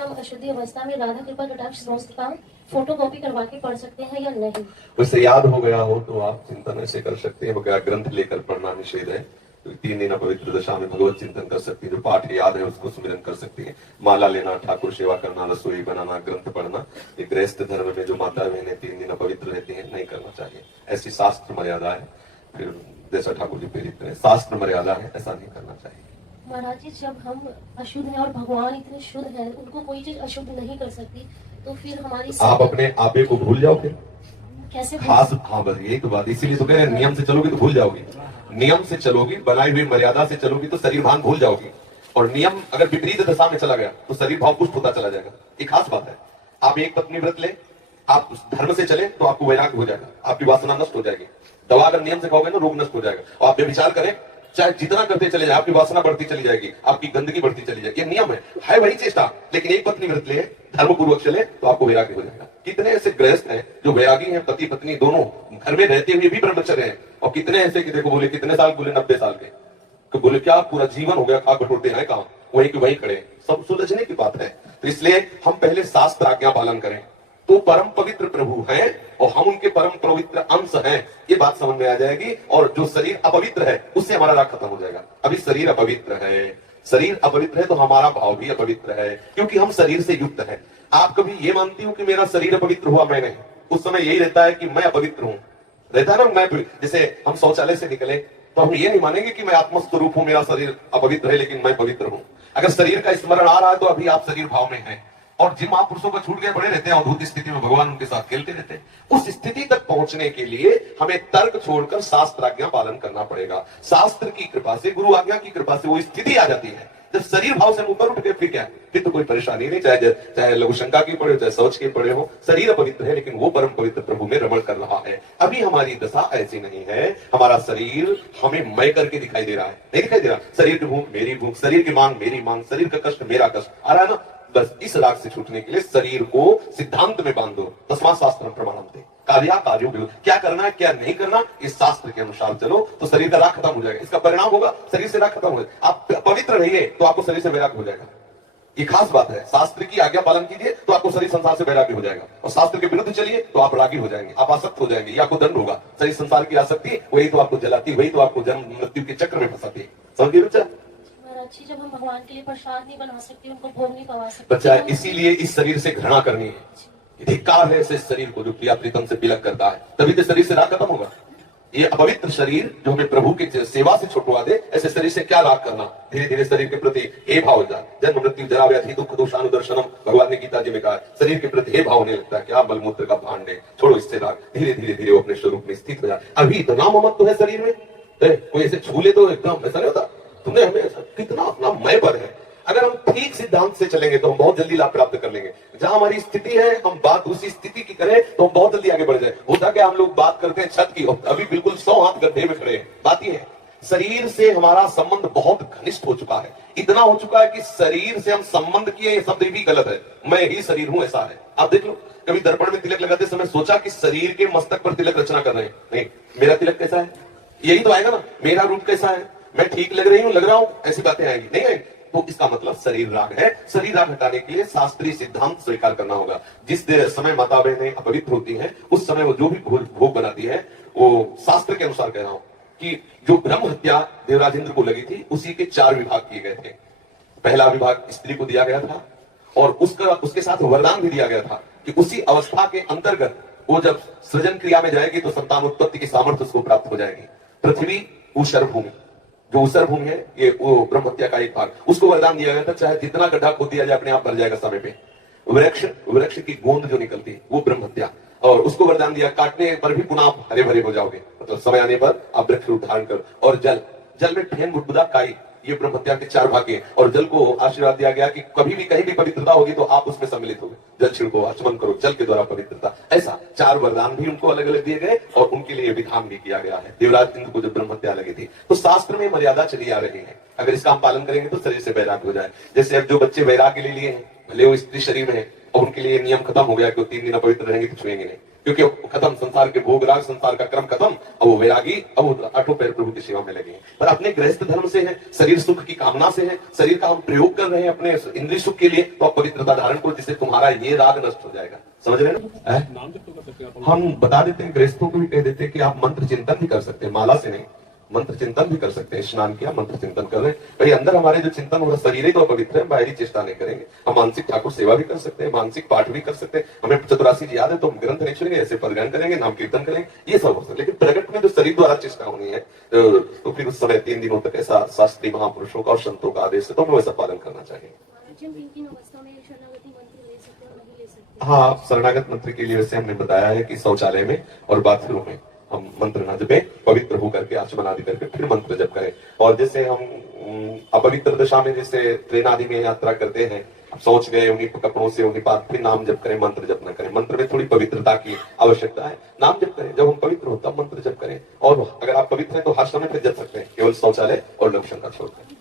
कि हम अशुद्धि अवस्था में राधा कृपा कटाक्ष समस्त का फोटो कॉपी करवा के पढ़ सकते हैं या नहीं? वैसे याद हो गया हो तो आप चिंतन ऐसे कर सकते हैं, वगैरह ग्रंथ लेकर पढ़ना निषेध है। तो 3 दिन पवित्र दशा में भगवत चिंतन कर सकती है, जो पाठ याद है उसको सुमिरन कर सकती है। माला लेना, ठाकुर सेवा करना, रसोई बनाना, ग्रंथ पढ़ना, ये गृहस्थ धर्म में जो माता बहनें 3 दिन पवित्र रहती हैं नहीं करना चाहिए। ऐसी शास्त्र मर्यादा है। फिर जैसा ठाकुर जी प्रेरित करें, शास्त्र मर्यादा है, ऐसा नहीं करना चाहिए। महाराज जी, जब हम अशुद्ध हैं और भगवान इतने शुद्ध हैं, उनको कोई चीज अशुद्ध नहीं कर सकती, तो फिर हमारी आप अपने आपे को भूल जाओगे कैसे? खास, हाँ बस यही तो बात, इसीलिए तो कह रहे हैं नियम से चलोगी तो भूल जाओगी। नियम से चलोगी, बनाई हुई मर्यादा से चलोगी तो शरीर भान भूल जाओगी। और नियम अगर विपरीत दशा में चला गया तो शरीर भाव पुष्ट होता चला जाएगा। ये खास बात है। आप एक पत्नी व्रत ले, आप उस धर्म से चले तो आपको वैराग्य हो जाएगा, आपकी वासना नष्ट हो जाएगी। दवा अगर नियम से खाओगे ना, रोग नष्ट हो जाएगा। और आप व्यभिचार करें, चाहे जितना करते चले जाए, आपकी वासना बढ़ती चली जाएगी, आपकी गंदगी बढ़ती चली जाएगी। ये नियम है वही चेष्टा। लेकिन एक पत्नी व्रत ले, धर्म पूर्वक चले तो आपको वैराग्य हो जाएगा। कितने ऐसे गृहस्थ हैं जो वैरागी हैं, पति पत्नी दोनों घर में रहते हुए भी ब्रह्मचर्य हैं। और कितने ऐसे कि देखो, बोले कितने साल, बोले 90 साल के, तो बोले क्या पूरा जीवन हो गया, खा बटोरते हैं काम, वहीं के वहीं खड़े। सब सुलझने की बात है। तो इसलिए हम पहले शास्त्र आज्ञा पालन करें तो परम पवित्र प्रभु हैं और हम उनके परम पवित्र अंश हैं, ये बात समझ में आ जाएगी। और जो शरीर अपवित्र है उससे हमारा राग खत्म हो जाएगा। अभी शरीर अपवित्र है, शरीर अपवित्र है तो हमारा भाव भी अपवित्र है, क्योंकि हम शरीर से युक्त हैं। आप कभी ये मानती हो कि मेरा शरीर अपवित्र हुआ? मैं नहीं। उस समय यही रहता है कि मैं अपवित्र हूं, रहता है ना। मैं जैसे हम शौचालय से निकले तो हम ये नहीं मानेंगे कि मैं आत्मस्वरूप हूं, मेरा शरीर अपवित्र है लेकिन मैं पवित्र हूं। अगर शरीर का स्मरण आ रहा है तो अभी आप शरीर भाव में हैं। और जिन महापुरुषों को छूट गए पड़े रहते हैं अद्भुत स्थिति में, भगवान उनके साथ खेलते रहते हैं। उस स्थिति तक पहुंचने के लिए हमें तर्क छोड़कर शास्त्र आज्ञा पालन करना पड़ेगा। शास्त्र की कृपा से, गुरु आज्ञा की कृपा से वो स्थिति आ जाती है जब शरीर भाव से ऊपर उठ गए, फिर क्या, फिर तो कोई परेशानी नहीं। चाहे लघु शंका की पड़े हो, चाहे शौच के पड़े हो, शरीर पवित्र है लेकिन वो परम पवित्र प्रभु में रमण कर रहा है। अभी हमारी दशा ऐसी नहीं है। हमारा शरीर हमें मैं करके दिखाई दे रहा है, नहीं दिखाई दे रहा। शरीर की भूख मेरी भूख, शरीर की मांग मेरी मांग, शरीर का कष्ट मेरा कष्ट आ रहा है ना। बस इस राग से छूटने के लिए शरीर को सिद्धांत में बांध दो। तस्मात् शास्त्रम प्रमाणम ते, कार्यों क्या करना है क्या नहीं करना, इस शास्त्र के अनुसार चलो तो शरीर का राग खत्म हो जाएगा। इसका परिणाम होगा शरीर से राग खत्म हो जाएगा। आप पवित्र रहिए तो आपको शरीर से वैराग्य हो जाएगा। ये खास बात है। शास्त्र की आज्ञा पालन कीजिए तो आपको शरीर संसार से वैराग्य हो जाएगा। और शास्त्र के विरुद्ध चलिए तो आप रागी हो जाएंगे, आप आसक्त हो जाएंगे, या आपको दंड होगा। शरीर संसार की आसक्ति वही तो आपको जलाती, वही तो आपको जन्म मृत्यु के चक्र में फंसाती है। समझ गए बच्चा? अच्छी, जब हम भगवान के लिए प्रसाद नहीं बना सकते, उनको भोग नहीं पवा सकते बच्चा, इसीलिए इस शरीर से घृणा करनी है। धिक्कार है ऐसे शरीर को जो प्रिया प्रीतम से बिलक करता है, तभी तो शरीर से राग खत्म होगा। ये अपवित्र शरीर जो हमें प्रभु की सेवा से छुटवा दे, ऐसे शरीर से क्या राग करना। धीरे धीरे शरीर के प्रति हे भाव हो जाए। जन्म मृत्यु जरा व्याधि दुख दोषानुदर्शनम, भगवान ने गीता जी में कहा, शरीर के प्रति हे भाव होने लगता है, क्या मलमूत्र का भांड है, छोड़ो इससे राग। धीरे धीरे धीरे वो अपने स्वरूप में स्थित हो जाए। अभी इतना ममत्व है शरीर में, कोई ऐसे छू ले तो एकदम ऐसा नहीं होता। तुमने हमें कितना अपना मैं पर है। अगर हम ठीक सिद्धांत से चलेंगे तो हम बहुत जल्दी लाभ प्राप्त कर लेंगे। जहां हमारी स्थिति है, हम बात उसी स्थिति की करें तो हम बहुत जल्दी आगे बढ़ जाए। होता क्या, हम लोग बात करते हैं छत की, अभी बिल्कुल 100 हाथ गड्ढे में खड़े हैं। बात यह है, शरीर से हमारा संबंध बहुत घनिष्ठ हो चुका है। इतना हो चुका है कि शरीर से हम संबंध किए, ये शब्द भी गलत है। मैं ही शरीर हूं, ऐसा है। आप देख लो, कभी दर्पण में तिलक लगाते समय सोचा कि शरीर के मस्तक पर तिलक रचना कर रहे हैं? नहीं, मेरा तिलक कैसा है, यही तो आएगा ना। मेरा रूप कैसा है, मैं ठीक लग रही हूं, लग रहा हूं, ऐसी बातें आएंगी, नहीं आएंगी। तो इसका मतलब शरीर राग है। शरीर राग हटाने के लिए शास्त्रीय सिद्धांत स्वीकार करना होगा। जिस समय माता बहनें अपवित्र होती हैं, उस समय वो जो भी भोग बनाती है, वो शास्त्र के अनुसार कह रहा हूं कि जो ब्रह्म हत्या देवराज इंद्र को लगी थी, उसी के 4 विभाग किए गए थे। पहला विभाग स्त्री को दिया गया था और उसके साथ वरदान भी दिया गया था कि उसी अवस्था के अंतर्गत वो जब सृजन क्रिया में जाएगी तो संतान उत्पत्ति की सामर्थ्य उसको प्राप्त हो जाएगी। पृथ्वी ऊषर भूमि, जो ऊषर भूमि है, ये वो ब्रह्म हत्या का एक भाग, उसको वरदान दिया गया था, चाहे जितना गड्ढा खोद दिया जाए अपने आप भर जाएगा समय पे। वृक्ष की गोंद जो निकलती है वो ब्रह्म हत्या, और उसको वरदान दिया काटने पर भी पुनः आप हरे भरे हो जाओगे, मतलब समय आने पर आप वृक्ष उद्धारण करो। और जल में फेन बुदबुदा काई, ये ब्रह्म हत्या के 4 भाग हैं। और जल को आशीर्वाद दिया गया कि कभी भी कहीं भी पवित्रता होगी तो आप उसमें सम्मिलित होगे। जल छिड़को, आचमन करो, जल के द्वारा पवित्रता। ऐसा 4 वरदान भी उनको अलग अलग दिए गए और उनके लिए विधान भी किया गया है। देवराज इंद्र को जब ब्रह्म हत्या लगी थी तो शास्त्र में मर्यादा चली आ रही है। अगर इसका हम पालन करेंगे तो शरीर से वैराग्य हो जाए। जैसे अब जो बच्चे वैराग्य ले लिए हैं, भले वो स्त्री शरीर में है और उनके लिए नियम खत्म हो गया कि 3 दिन अपवित्र रहेंगे तो छुएंगे नहीं, क्योंकि वो खत्म, संसार के भोग राग, संसार का क्रम खत्म, अब वो वैरागी, अब वो आठों पैर प्रभु की सेवा में लगे हैं। पर अपने गृहस्थ धर्म से है, शरीर सुख की कामना से है, शरीर का हम प्रयोग कर रहे हैं अपने इंद्रिय सुख के लिए, तो आप पवित्रता धारण करो, जिससे तुम्हारा ये राग नष्ट हो जाएगा। समझ रहे ना? हम बता देते हैं, गृहस्थों को भी कह देते हैं कि आप मंत्र चिंतन भी कर सकते हैं, माला से नहीं, मंत्र चिंतन भी कर सकते हैं। स्नान किया, मंत्र चिंतन कर रहे हैं, भाई अंदर हमारे जो चिंतन हो रहा, शरीर ही तो पवित्र है, बाहरी चेष्टा नहीं करेंगे। हम मानसिक ठाकुर सेवा भी कर सकते हैं, मानसिक पाठ भी कर सकते हैं। हमें चतुरासी जी याद है तो हम ग्रंथ नहीं छुएंगे, ऐसे पदगान करेंगे, नाम कीर्तन करेंगे, ये सब हो सकता है। लेकिन प्रकट में जो शरीर द्वारा चेष्टा होनी है, तो फिर उस समय 3 दिनों तक ऐसा शास्त्रीय महापुरुषों का और संतों का आदेश है, तो हमें वैसा पालन करना चाहिए। हाँ, आप शरणागत मंत्र के लिए वैसे हमने बताया है कि शौचालय में और बाथरूम में हम मंत्र न जपे, पवित्र होकर के आचमन आदि करके फिर मंत्र जप करें। और जैसे हम अपवित्र दशा में जैसे ट्रेन आदि में यात्रा करते हैं, सोच गए उन्हीं कपड़ों से उन्हीं पास, फिर नाम जप करें, मंत्र जप न करें। मंत्र में थोड़ी पवित्रता की आवश्यकता है, नाम जप करें। जब हम पवित्र हो तब मंत्र जप करें, और अगर आप पवित्र हैं तो हर समय फिर जप सकते हैं, केवल शौचालय और लक्षण का छोड़कर।